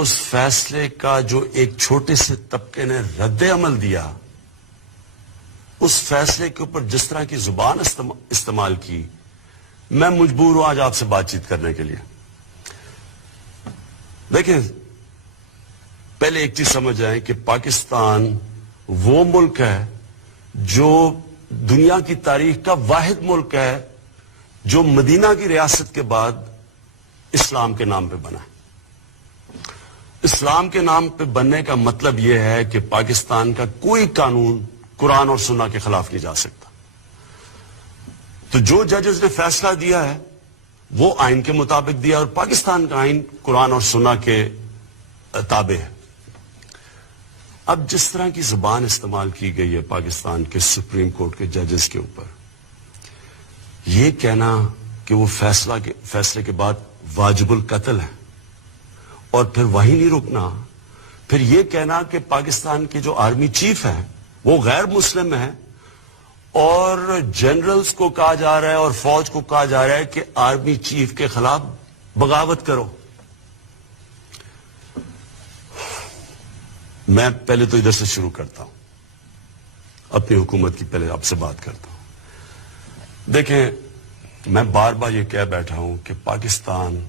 اس فیصلے کا جو ایک چھوٹے سے طبقے نے رد عمل دیا، اس فیصلے کے اوپر جس طرح کی زبان استعمال کی، میں مجبور ہوں آج آپ سے بات چیت کرنے کے لیے. دیکھیں، پہلے ایک چیز سمجھ جائیں کہ پاکستان وہ ملک ہے جو دنیا کی تاریخ کا واحد ملک ہے جو مدینہ کی ریاست کے بعد اسلام کے نام پہ بنا ہے. اسلام کے نام پہ بننے کا مطلب یہ ہے کہ پاکستان کا کوئی قانون قرآن اور سنہ کے خلاف نہیں جا سکتا. تو جو ججز نے فیصلہ دیا ہے وہ آئین کے مطابق دیا، اور پاکستان کا آئین قرآن اور سنہ کے تابع ہے. اب جس طرح کی زبان استعمال کی گئی ہے پاکستان کے سپریم کورٹ کے ججز کے اوپر، یہ کہنا کہ وہ فیصلے کے بعد واجب القتل ہے، اور پھر وہی نہیں رکنا، پھر یہ کہنا کہ پاکستان کے جو آرمی چیف ہیں وہ غیر مسلم ہیں، اور جنرلز کو کہا جا رہا ہے اور فوج کو کہا جا رہا ہے کہ آرمی چیف کے خلاف بغاوت کرو. میں پہلے تو ادھر سے شروع کرتا ہوں، اپنی حکومت کی پہلے آپ سے بات کرتا ہوں. دیکھیں، میں بار بار یہ کہہ بیٹھا ہوں کہ پاکستان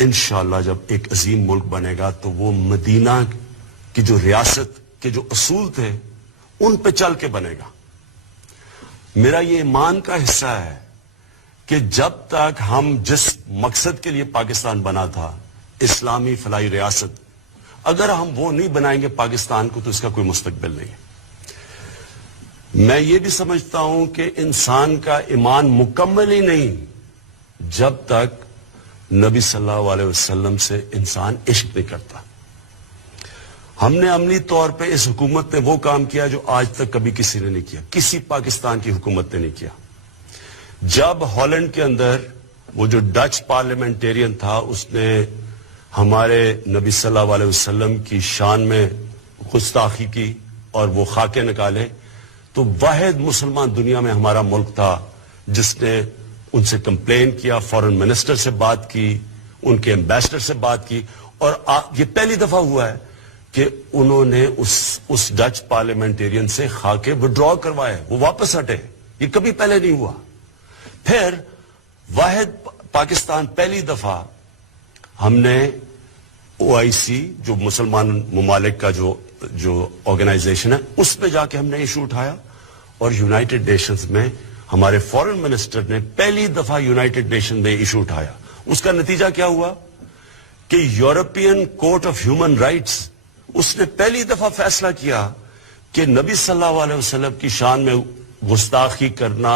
انشاءاللہ جب ایک عظیم ملک بنے گا تو وہ مدینہ کی جو ریاست کے جو اصول تھے ان پہ چل کے بنے گا. میرا یہ ایمان کا حصہ ہے کہ جب تک ہم جس مقصد کے لیے پاکستان بنا تھا، اسلامی فلاحی ریاست، اگر ہم وہ نہیں بنائیں گے پاکستان کو تو اس کا کوئی مستقبل نہیں ہے. میں یہ بھی سمجھتا ہوں کہ انسان کا ایمان مکمل ہی نہیں جب تک نبی صلی اللہ علیہ وسلم سے انسان عشق نہیں کرتا. ہم نے عملی طور پہ اس حکومت نے وہ کام کیا جو آج تک کبھی کسی نے نہیں کیا، کسی پاکستان کی حکومت نے نہیں کیا. جب ہالینڈ کے اندر وہ جو ڈچ پارلیمنٹیرین تھا اس نے ہمارے نبی صلی اللہ علیہ وسلم کی شان میں گستاخی کی اور وہ خاکے نکالے، تو واحد مسلمان دنیا میں ہمارا ملک تھا جس نے ان سے کمپلین کیا، فارن منسٹر سے بات کی، ان کے ایمبیسڈر سے بات کی، اور یہ پہلی دفعہ ہوا ہے کہ انہوں نے اس ڈچ پارلیمنٹیرین سے خاکے وڈرا کروائے، وہ واپس ہٹے. یہ کبھی پہلے نہیں ہوا. پھر واحد پاکستان پہلی دفعہ ہم نے OIC جو مسلمان ممالک کا جو آرگنائزیشن ہے اس پہ جا کے ہم نے ایشو اٹھایا، اور یونائٹڈ نیشنز میں ہمارے فارن منسٹر نے پہلی دفعہ یونائٹڈ نیشن میں ایشو اٹھایا. اس کا نتیجہ کیا ہوا کہ European court of human rights اس نے پہلی دفعہ فیصلہ کیا کہ نبی صلی اللہ علیہ وسلم کی شان میں گستاخی کرنا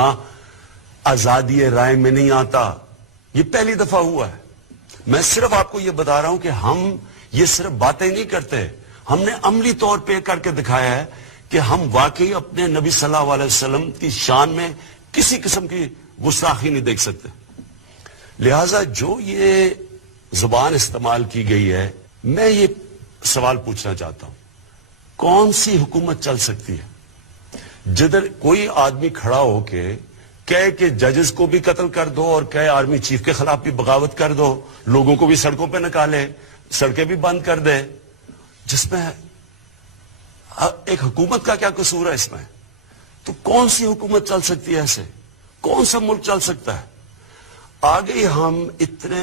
آزادی رائے میں نہیں آتا. یہ پہلی دفعہ ہوا ہے. میں صرف آپ کو یہ بتا رہا ہوں کہ ہم یہ صرف باتیں نہیں کرتے، ہم نے عملی طور پہ کر کے دکھایا ہے کہ ہم واقعی اپنے نبی صلی اللہ علیہ وسلم کی شان میں کسی قسم کی گستاخی نہیں دیکھ سکتے. لہذا جو یہ زبان استعمال کی گئی ہے، میں یہ سوال پوچھنا چاہتا ہوں، کون سی حکومت چل سکتی ہے جدھر کوئی آدمی کھڑا ہو کے کہے کہ ججز کو بھی قتل کر دو اور کہے آرمی چیف کے خلاف بھی بغاوت کر دو، لوگوں کو بھی سڑکوں پہ نکالے، سڑکیں بھی بند کر دے، جس میں ایک حکومت کا کیا قصور ہے اس میں؟ تو کون سی حکومت چل سکتی ہے ایسے؟ کون سا ملک چل سکتا ہے؟ آگے ہم اتنے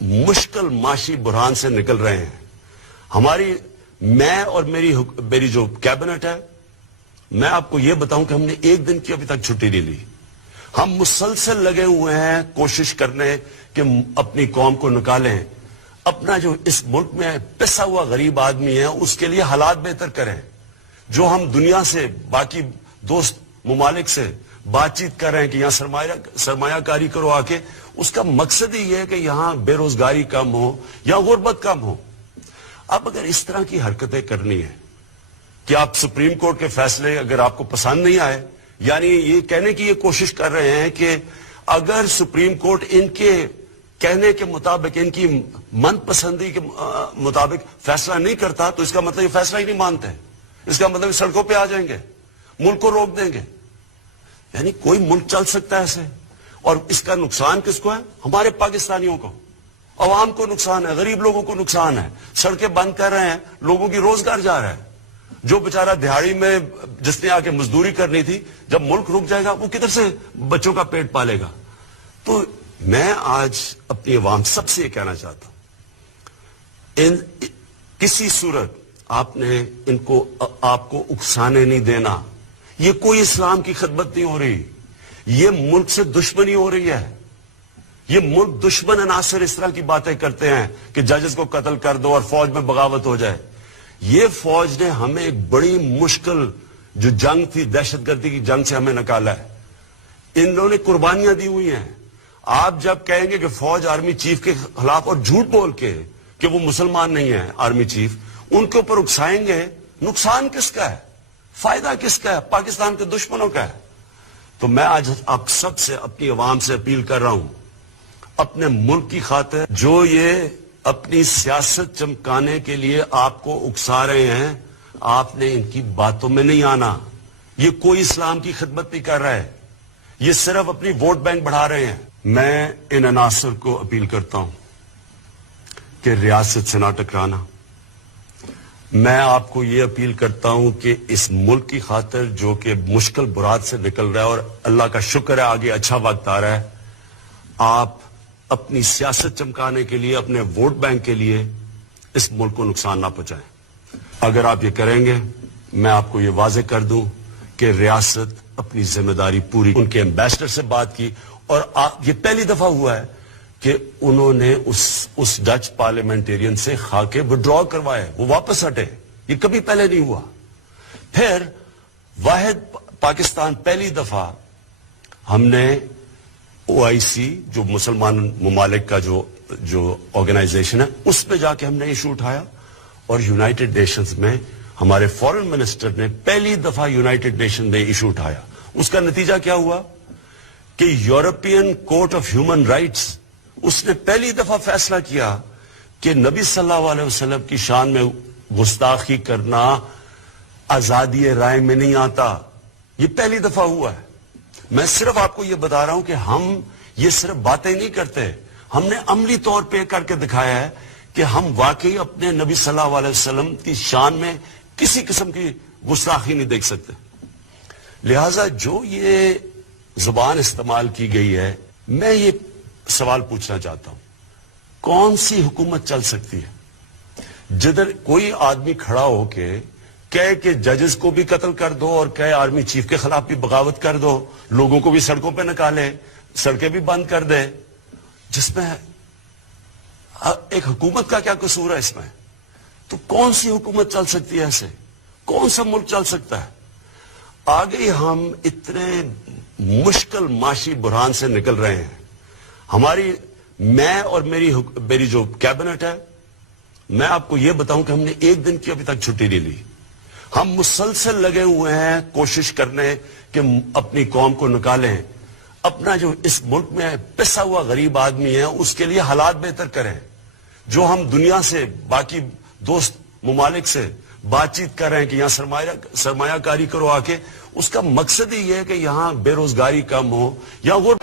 مشکل معاشی بحران سے نکل رہے ہیں. میں اور میری جو کیبنٹ ہے، میں آپ کو یہ بتاؤں کہ ہم نے ایک دن کی ابھی تک چھٹی نہیں لی. ہم مسلسل لگے ہوئے ہیں کوشش کرنے کہ اپنی قوم کو نکالیں، اپنا جو اس ملک میں پسا ہوا غریب آدمی ہے اس کے لیے حالات بہتر کریں. جو ہم دنیا سے، باقی دوست ممالک سے بات چیت کر رہے ہیں کہ یہاں سرمایہ کاری کرو آ کے، اس کا مقصد ہی یہ ہے کہ یہاں بے روزگاری کم ہو یا غربت کم ہو. اب اگر اس طرح کی حرکتیں کرنی ہے کہ آپ سپریم کورٹ کے فیصلے اگر آپ کو پسند نہیں آئے، یعنی یہ کہنے کی یہ کوشش کر رہے ہیں کہ اگر سپریم کورٹ ان کے کہنے کے مطابق، ان کی من پسندی کے مطابق فیصلہ نہیں کرتا تو اس کا مطلب یہ فیصلہ ہی نہیں مانتے، اس کا مطلب سڑکوں پہ آ جائیں گے، ملک کو روک دیں گے. یعنی کوئی ملک چل سکتا ہے ایسے؟ اور اس کا نقصان کس کو ہے؟ ہمارے پاکستانیوں کو. عوام کو نقصان ہے, غریب لوگوں کو نقصان ہے, سڑکیں بند کر رہے ہیں, لوگوں کی روزگار جا رہا ہے. جو بیچارہ دہاڑی میں جس نے آ کے مزدوری کرنی تھی, جب ملک رک جائے گا وہ کدھر سے بچوں کا پیٹ پالے گا؟ تو میں آج اپنی عوام سب سے یہ کہنا چاہتا ہوں, کسی صورت آپ نے آپ کو اکسانے نہیں دینا. یہ کوئی اسلام کی خدمت نہیں ہو رہی, یہ ملک سے دشمنی ہو رہی ہے. یہ ملک دشمن عناصر اس طرح کی باتیں کرتے ہیں کہ ججز کو قتل کر دو اور فوج میں بغاوت ہو جائے. یہ فوج نے ہمیں ایک بڑی مشکل جو جنگ تھی, دہشت گردی کی جنگ سے ہمیں نکالا ہے. انہوں نے قربانیاں دی ہوئی ہیں. آپ جب کہیں گے کہ فوج آرمی چیف کے خلاف, اور جھوٹ بول کے کہ وہ مسلمان نہیں ہیں آرمی چیف, ان کے اوپر اکسائیں گے, نقصان کس کا ہے, فائدہ کس کا ہے؟ پاکستان کے دشمنوں کا ہے. تو میں آج آپ سب سے, اپنی عوام سے اپیل کر رہا ہوں, اپنے ملک کی خاطر جو یہ اپنی سیاست چمکانے کے لیے آپ کو اکسا رہے ہیں, آپ نے ان کی باتوں میں نہیں آنا. یہ کوئی اسلام کی خدمت نہیں کر رہا ہے, یہ صرف اپنی ووٹ بینک بڑھا رہے ہیں. میں ان عناصر کو اپیل کرتا ہوں کہ ریاست سے نہ ٹکرانا. میں آپ کو یہ اپیل کرتا ہوں کہ اس ملک کی خاطر جو کہ مشکل برات سے نکل رہا ہے, اور اللہ کا شکر ہے آگے اچھا وقت آ رہا ہے, آپ اپنی سیاست چمکانے کے لیے, اپنے ووٹ بینک کے لیے اس ملک کو نقصان نہ پہنچائیں. اگر آپ یہ کریں گے, میں آپ کو یہ واضح کر دوں کہ ریاست اپنی ذمہ داری پوری. ان کے ایمبیسڈر سے بات کی, اور یہ پہلی دفعہ ہوا ہے کہ انہوں نے اس ڈچ پارلیمنٹیرین سے خاکے وڈرا کروائے, وہ واپس ہٹے. یہ کبھی پہلے نہیں ہوا. پھر واحد پاکستان, پہلی دفعہ ہم نے OIC جو مسلمان ممالک کا جو آرگنائزیشن ہے, اس پہ جا کے ہم نے ایشو اٹھایا, اور یونائٹڈ نیشنز میں ہمارے فارن منسٹر نے پہلی دفعہ یونائٹڈ نیشن میں ایشو اٹھایا. اس کا نتیجہ کیا ہوا کہ European court of human rights, اس نے پہلی دفعہ فیصلہ کیا کہ نبی صلی اللہ علیہ وسلم کی شان میں گستاخی کرنا آزادی رائے میں نہیں آتا. یہ پہلی دفعہ ہوا ہے. میں صرف آپ کو یہ بتا رہا ہوں کہ ہم یہ صرف باتیں نہیں کرتے, ہم نے عملی طور پہ کر کے دکھایا ہے کہ ہم واقعی اپنے نبی صلی اللہ علیہ وسلم کی شان میں کسی قسم کی گستاخی نہیں دیکھ سکتے. لہذا جو یہ زبان استعمال کی گئی ہے, میں یہ سوال پوچھنا چاہتا ہوں, کون سی حکومت چل سکتی ہے جدھر کوئی آدمی کھڑا ہو کے کہے کہ ججز کو بھی قتل کر دو, اور کہے آرمی چیف کے خلاف بھی بغاوت کر دو, لوگوں کو بھی سڑکوں پہ نکالے, سڑکیں بھی بند کر دے, جس میں ایک حکومت کا کیا قصور ہے اس میں؟ تو کون سی حکومت چل سکتی ہے ایسے؟ کون سا ملک چل سکتا ہے؟ آگے ہم اتنے مشکل معاشی بحران سے نکل رہے ہیں. میں اور میری جو کیبنٹ ہے, میں آپ کو یہ بتاؤں کہ ہم نے ایک دن کی ابھی تک چھٹی نہیں لی. ہم مسلسل لگے ہوئے ہیں کوشش کرنے کہ اپنی قوم کو نکالیں, اپنا جو اس ملک میں پسا ہوا غریب آدمی ہے اس کے لیے حالات بہتر کریں. جو ہم دنیا سے, باقی دوست ممالک سے بات چیت کر رہے ہیں کہ یہاں سرمایہ کاری کرو آ کے, اس کا مقصد ہی یہ ہے کہ یہاں بے روزگاری کم ہو, یا وہ